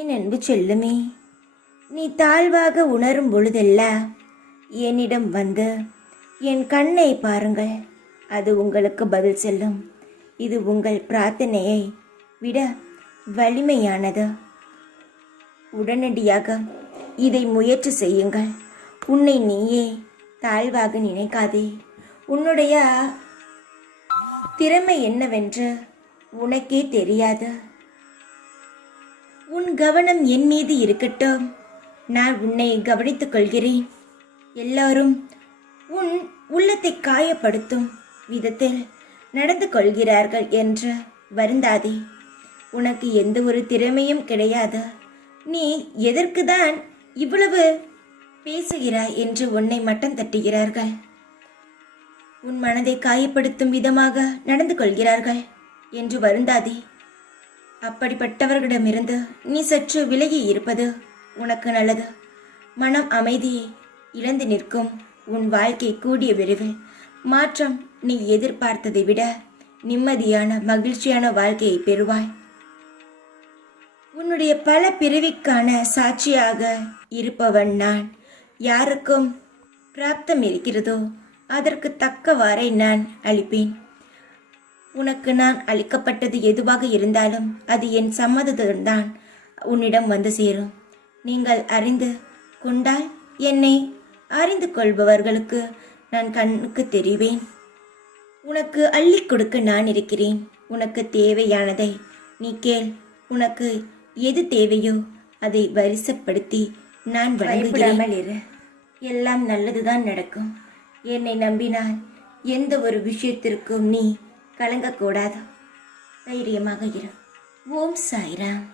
என் அன்பு செல்லுமே, நீ தாழ்வாக உணரும் பொழுதெல்லாம் என்னிடம் வந்து என் கண்ணை பாருங்கள், அது உங்களுக்கு பதில் செல்லும். இது உங்கள் பிரார்த்தனையை விட வலிமையானது. உடனடியாக இதை முயற்சி செய்யுங்கள். உன்னை நீயே தாழ்வாக நினைக்காதே. உன்னுடைய திறமை என்னவென்று உனக்கே தெரியாது. உன் கவனம் என் மீது இருக்கட்டும். நான் உன்னை கவனித்துக் கொள்கிறேன். எல்லாரும் உன் உள்ளத்தை காயப்படுத்தும் விதத்தில் நடந்து கொள்கிறார்கள் என்று வருந்தாதே. உனக்கு எந்த ஒரு திறமையும் கிடையாது. நீ எதற்குதான் இவ்வளவு பேசுகிறாய் என்று உன்னை மட்டம் தட்டுகிறார்கள். உன் மனதை காயப்படுத்தும் விதமாக நடந்து கொள்கிறார்கள் என்று வருந்தாதே. அப்படிப்பட்டவர்களிடமிருந்து நீ சற்று விலகி இருப்பது உனக்கு நல்லது. மனம் அமைதியை இழந்து நிற்கும் உன் வாழ்க்கை கூடிய விரைவில் மாற்றம். நீ எதிர்பார்த்ததை விட நிம்மதியான மகிழ்ச்சியான வாழ்க்கையை பெறுவாய். உன்னுடைய பல பிறவிக்கான சாட்சியாக இருப்பவன் நான். யாருக்கும் பிராப்தம் இருக்கிறதோ அதற்கு தக்கவாறை நான் அளிப்பேன். உனக்கு நான் அளிக்கப்பட்டது எதுவாக இருந்தாலும் அது என் சம்மதத்துடன் தான் உன்னிடம் வந்து சேரும். நீங்கள் அறிந்து கொண்டால் என்னை அறிந்து கொள்பவர்களுக்கு நான் கண்ணுக்கு தெரிவேன். உனக்கு அள்ளி கொடுக்க நான் இருக்கிறேன். உனக்கு தேவையானதை நீ கேள். உனக்கு எது தேவையோ அதை வரிசைப்படுத்தி நான் வழங்குகிறாமல் இரு. எல்லாம் நல்லதுதான் நடக்கும். என்னை நம்பினால் எந்த ஒரு விஷயத்திற்கும் நீ கலங்கக்கூடாது. தைரியமாக இரு. ஓம் சாய்ராம்.